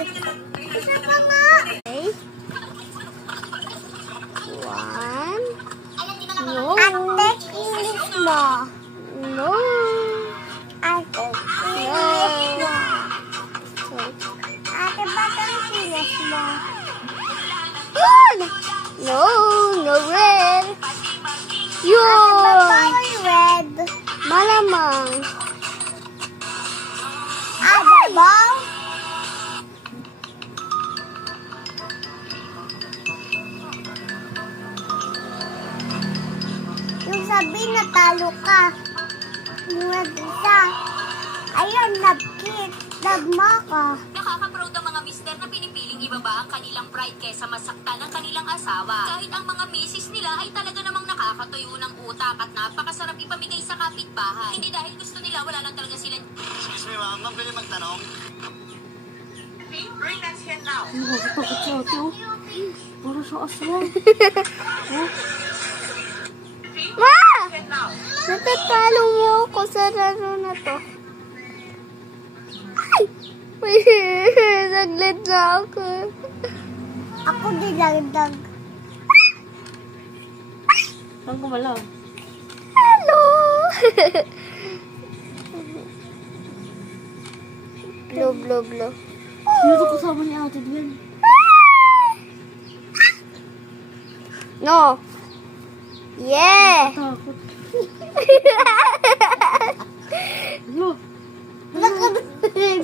Isa pa nga. Okay. One. No. Ate, kinis mo. No. Ate, kinis mo. Ate, ba't ang kinis mo? Yun! No, no red. Yun! Ate, ba't red? Malamang. Ate, ba? Yung sabi natalo ka. Yung isa. Ayun, nag-kick. Nagmaka. Nakaka-proud ang mga mister na pinipiling ibaba ang kanilang pride kesa masaktan ang kanilang asawa. Kahit ang mga misis nila ay talaga namang nakakatuyo ng utak at napakasarap ipamigay sa kapitbahay. Hindi dahil gusto nila, wala lang talaga silang... Excuse me, ma'am. Ma'am, pwede magtanong? Bring that here now. Takot siya ito. Para sa aswang. Ma! Here now. Natatalo mo ako sa laro na to. Ay! May naglit na ako. Ako dinagdag. Saan gumalaw? Hello! Blow, blow, blow. Sino ito kasama ni Ate Gwen? No. Yeah. Takot. Hello. Nakabig.